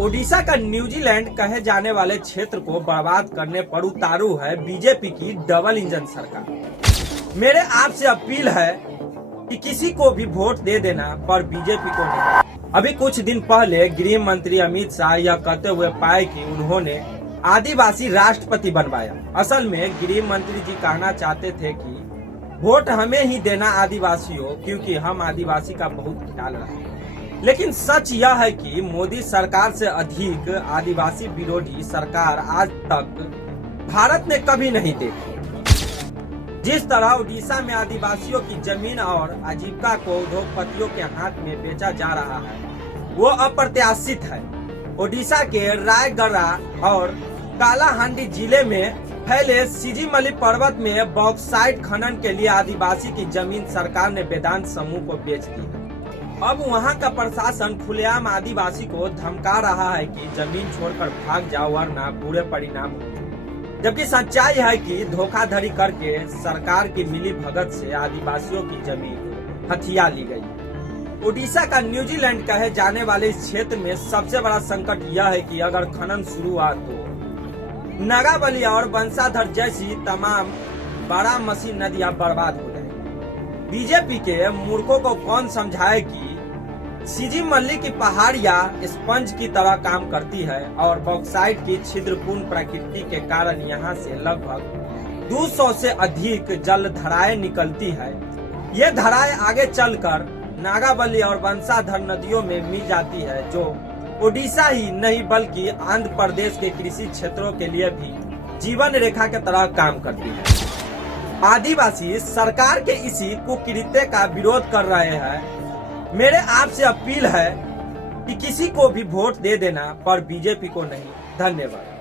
ओडिशा का न्यूजीलैंड कहे जाने वाले क्षेत्र को बर्बाद करने पर उतारू है बीजेपी की डबल इंजन सरकार। मेरे आपसे अपील है कि किसी को भी वोट दे देना, पर बीजेपी को नहीं। अभी कुछ दिन पहले गृह मंत्री अमित शाह यह कहते हुए पाए कि उन्होंने आदिवासी राष्ट्रपति बनवाया। असल में गृह मंत्री जी कहना चाहते थे कि वोट हमें ही देना आदिवासियों, क्योंकि हम आदिवासी का बहुत ख्याल रखते हैं। लेकिन सच यह है कि मोदी सरकार से अधिक आदिवासी विरोधी सरकार आज तक भारत में कभी नहीं देखी। जिस तरह उड़ीसा में आदिवासियों की जमीन और आजीविका को उद्योगपतियों के हाथ में बेचा जा रहा है, वो अप्रत्याशित है। ओडिशा के रायगढ़ और कालाहांडी जिले में फैले सिजीमली पर्वत में बॉक्साइट खनन के लिए आदिवासी की जमीन सरकार ने वेदांत समूह को बेच दी है। अब वहां का प्रशासन खुलेआम आदिवासी को धमका रहा है कि जमीन छोड़कर भाग जाओ वरना बुरे परिणाम होंगे। जबकि सच्चाई है कि धोखाधड़ी करके सरकार की मिली भगत से आदिवासियों की जमीन हथिया ली गई। ओडिशा का न्यूजीलैंड कहे जाने वाले इस क्षेत्र में सबसे बड़ा संकट यह है कि अगर खनन शुरू हुआ तो नागावली और बंसाधर जैसी तमाम बारामसी नदियां बर्बाद हो जाएंगी। बीजेपी के मूर्खों को कौन समझाए कि सिजीमली की पहाड़ियां स्पंज की तरह काम करती है और बॉक्साइट की छिद्रपूर्ण प्रकृति के कारण यहां से लगभग 200 से अधिक जल धाराएं निकलती है। ये धाराएं आगे चलकर नागावली और बंसाधर नदियों में मिल जाती है, जो ओडिशा ही नहीं बल्कि आंध्र प्रदेश के कृषि क्षेत्रों के लिए भी जीवन रेखा के तरह काम करती है। आदिवासी सरकार के इसी कुकृत्य का विरोध कर रहे हैं। मेरे आपसे अपील है कि किसी को भी वोट दे देना, पर बीजेपी को नहीं। धन्यवाद।